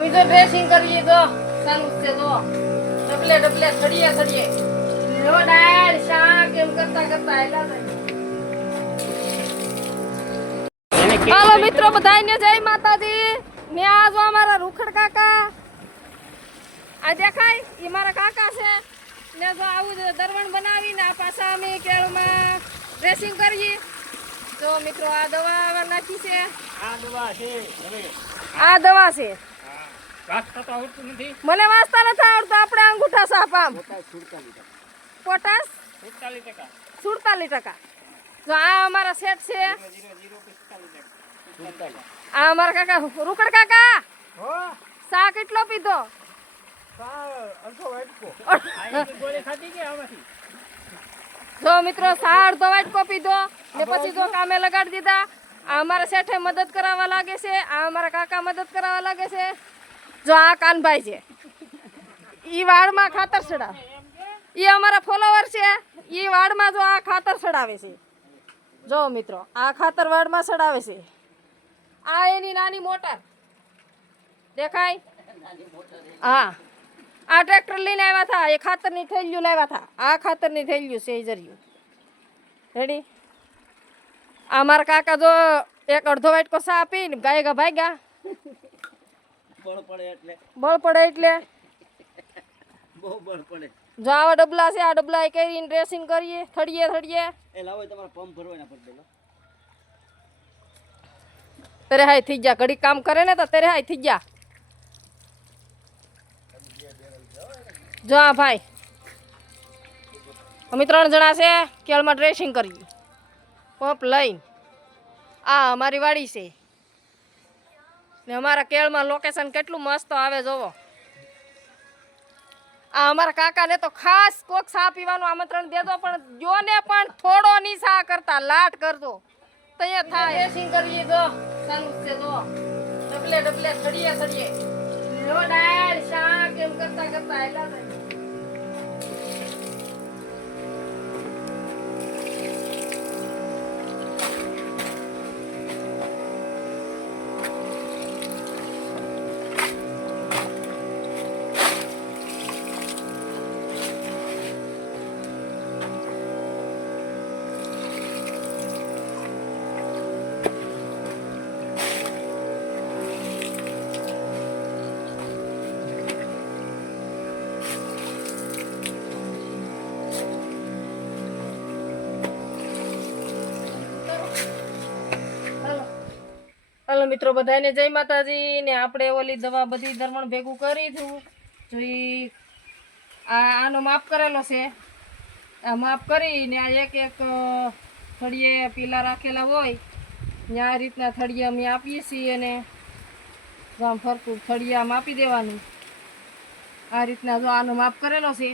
બીજો ડ્રેસિંગ કરીએ તો ચાલુ છે તો ડબલે ડબલે થડીએ થડીએ લો ડાળ શાક એમ કરતા કરતા આયલા જાય। હાલો મિત્રો બધાને જય માતાજી। ને આ જો અમારા રૂખડ કાકા આ દેખાય ઈ મારા કાકા છે ને જો આવું દરવણ બનાવીને આ પાછા અમે કેળમાં ડ્રેસિંગ કરીએ। જો મિત્રો આ દવા નાખી છે, આ દવા છે હવે આ દવા છે। વાંચતા તો આવડતું નથી, મને વાંચતા નથી આવડતું। આપણે અંગૂઠા સાપ આમ પોટાશ 47%। જો આ અમારા સેટ છે, આ અમારા કાકા રૂકડ કાકા સા કેટલો પીધો? ગોળી ખાધી કે આમાંથી જો મિત્રો સા અડધો વાટકો પીધો ને પછી જો કામે લગાડી દીધા। આ અમારા શેઠે મદદ કરાવવા લાગે છે, આ અમારા કાકા મદદ કરાવવા લાગે છે। જો આ કાનભાઈ છે, ઈ વાડમાં ખાતર ચડાવે, ઈ અમારા ફોલોવર છે, ઈ વાડમાં જો આ ખાતર ચડાવે છે। જો મિત્રો આ ખાતર વાડમાં ચડાવે છે। આ એની નાની મોટર દેખાય? હા, આ ટ્રેક્ટર લઈને આવ્યા હતા, એ ખાતરની થેલીઓ લાવ્યા હતા। આ ખાતરની થેલીઓ છે જરિયું રેડી। આ મારા કાકા જો એક અડધો વાટકો સા આપીને ગાયગા ભાગ્યા। બળ પડે એટલે બળ પડે એટલે બહુ બળ પડે। જો આવા ડબલા છે, આ ડબલા એ કરીને ડ્રેસિંગ કરીએ થડીએ થડીએ। એ લાવો તમારા પંપ ભરવાના પર દેલો તેરે હાય થઈ ગયા, ઘડી કામ કરે ને તો તેરે હાય થઈ ગયા। જો આ ભાઈ અમે 3 જણા છે, કેળમાં ડ્રેસિંગ કરીએ પંપ લઈને। આ અમારી વાડી છે ને અમારા કેળમાં લોકેશન કેટલું મસ્ત આવે જોવો। આ અમારા કાકાને તો ખાસ કોક સા પીવાનું આમંત્રણ દેજો, પણ જો ને પણ થોડો ની સા કરતા લાટ કરજો તો એ થાય। ડ્રેસિંગ કરીએ તો ચાલુ છે તો ડબલે ડબલે થડીએ થડીએ લો ડાળ શાક એમ કરતા કરતા આયલા જાય। હાલો મિત્રો બધાને જય માતાજી। ને આપણે ઓલી દવા બધી દરમણ ભેગું કરી હતું, જો આનો માપ કરેલો છે, આ માપ કરીને આ એક એક થળીએ પીલા રાખેલા હોય ને આ રીતના થળીએ અમે આપીએ છીએ। અને આમ ફરતું થળીએ આમ આપી દેવાનું। આ રીતના જો આનો માપ કરેલો છે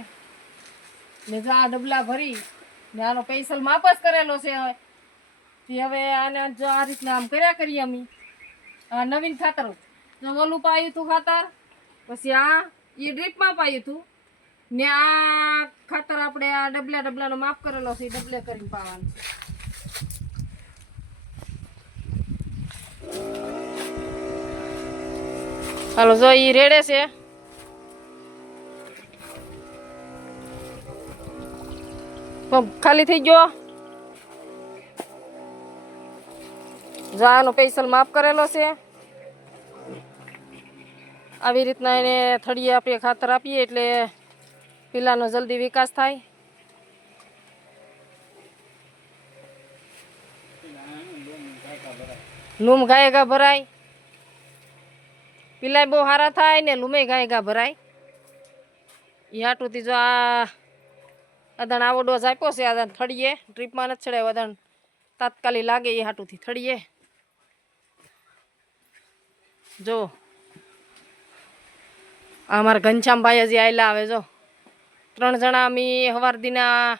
ને જો આ ડબલા ભરી ને આનો સ્પેશિયલ માપ જ કરેલો છે। હવે આને જો આ રીતના આમ કર્યા કરીએ અમે। આ નવીન ખાતર જો ઓલું પાયું હતું ખાતર, પછી આ એ ડ્રીપમાં પાયું હતું ને આ ખાતર આપણે આ ડબલા ડબલાનો માપ કરેલો છે, ડબલે કરીને પાવાનું। હાલો જો એ રેડે છે, ખાલી થઈ ગયો। જો આનો સ્પેશિયલ માપ કરેલો છે, આવી રીતના એને થળીએ આપણે ખાતર આપીએ એટલે પીલાનો જલ્દી વિકાસ થાય। લૂમ ગાયગા ભરાય, પીલાય બહુ સારા થાય ને લૂમે ગાયગા ભરાય। એ હાટુથી જો આ અદાણ આવો ડોઝ આપ્યો છે, અદાણ થળીએ ટ્રીપમાં નથી ચડાવ્યો, અદાણ તાત્કાલિક લાગે એ હાટુથી થળીએ। જો અમારા ઘનશ્યામભાઈ હજી આયલા આવે। જો 3 જણા અમે સવાર દીના